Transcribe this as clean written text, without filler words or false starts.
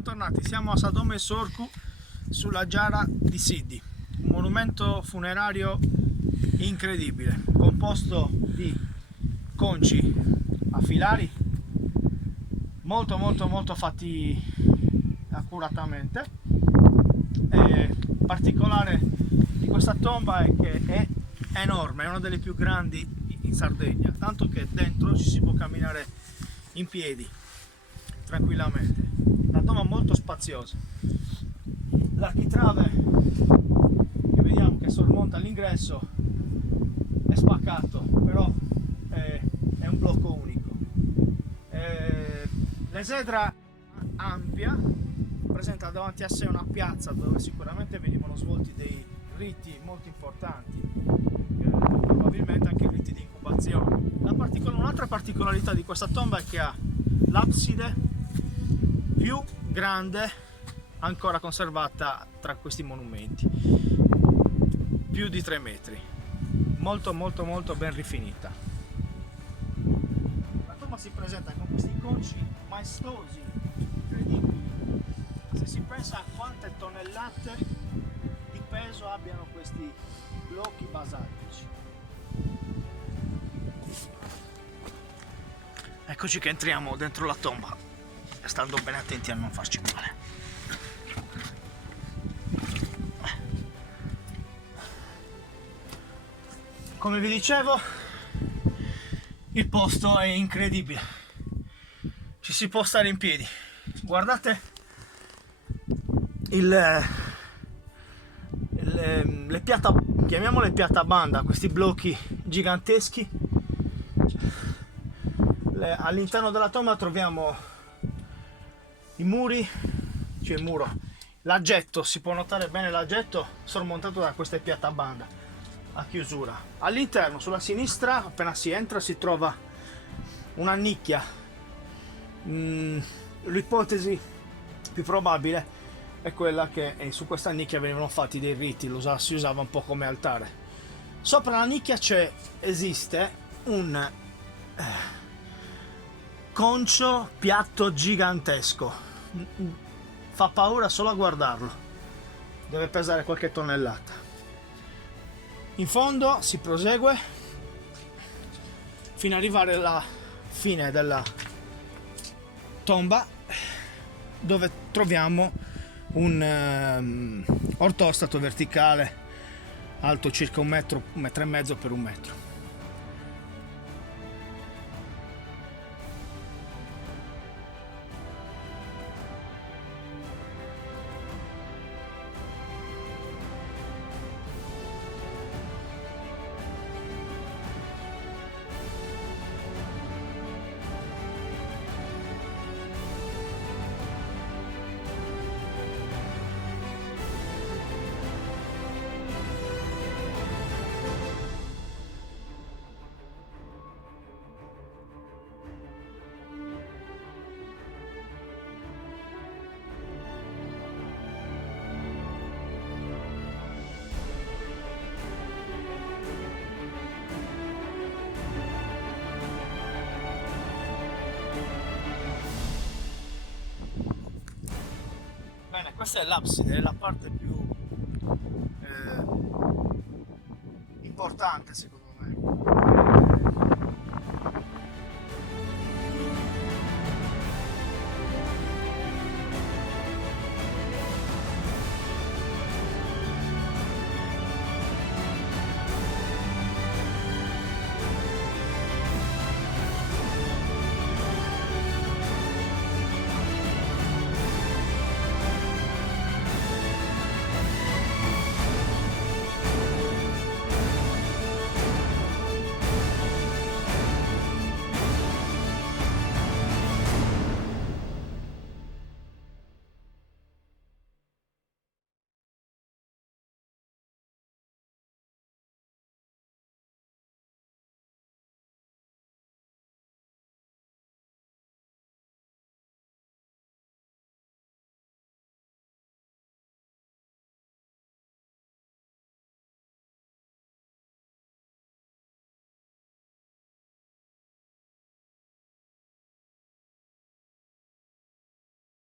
bentornati, siamo a Sadome Sorku sulla Giara di Sidi, un monumento funerario incredibile, composto di conci a filari molto fatti accuratamente. E particolare di questa tomba è che è enorme, è una delle più grandi in Sardegna, tanto che dentro ci si può camminare in piedi tranquillamente. Una tomba molto spaziosa. L'architrave che vediamo che sormonta l'ingresso è spaccato, però è un blocco unico. L'esedra ampia presenta davanti a sé una piazza dove sicuramente venivano svolti dei riti molto importanti, probabilmente anche riti di incubazione. Un'altra particolarità di questa tomba è che ha l'abside più grande ancora conservata tra questi monumenti, più di 3 metri, molto ben rifinita. La tomba si presenta con questi conci maestosi, incredibili. Se si pensa a quante tonnellate di peso abbiano questi blocchi basaltici. Eccoci che entriamo dentro la tomba, stando bene attenti a non farci male. Come vi dicevo, il posto è incredibile, ci si può stare in piedi. Guardate chiamiamole piattabanda, questi blocchi giganteschi. All'interno della tomba troviamo i muri, cioè il muro, l'aggetto, si può notare bene l'aggetto sormontato da queste piattabanda a chiusura. All'interno, sulla sinistra, appena si entra, si trova una nicchia. L'ipotesi più probabile è quella che su questa nicchia venivano fatti dei riti, si usava un po' come altare. Sopra la nicchia esiste un concio piatto gigantesco, fa paura solo a guardarlo, deve pesare qualche tonnellata. In fondo si prosegue fino ad arrivare alla fine della tomba, dove troviamo un ortostato verticale alto circa 1 metro e mezzo per 1 metro. Bene, questa è l'abside, è la parte più importante secondo me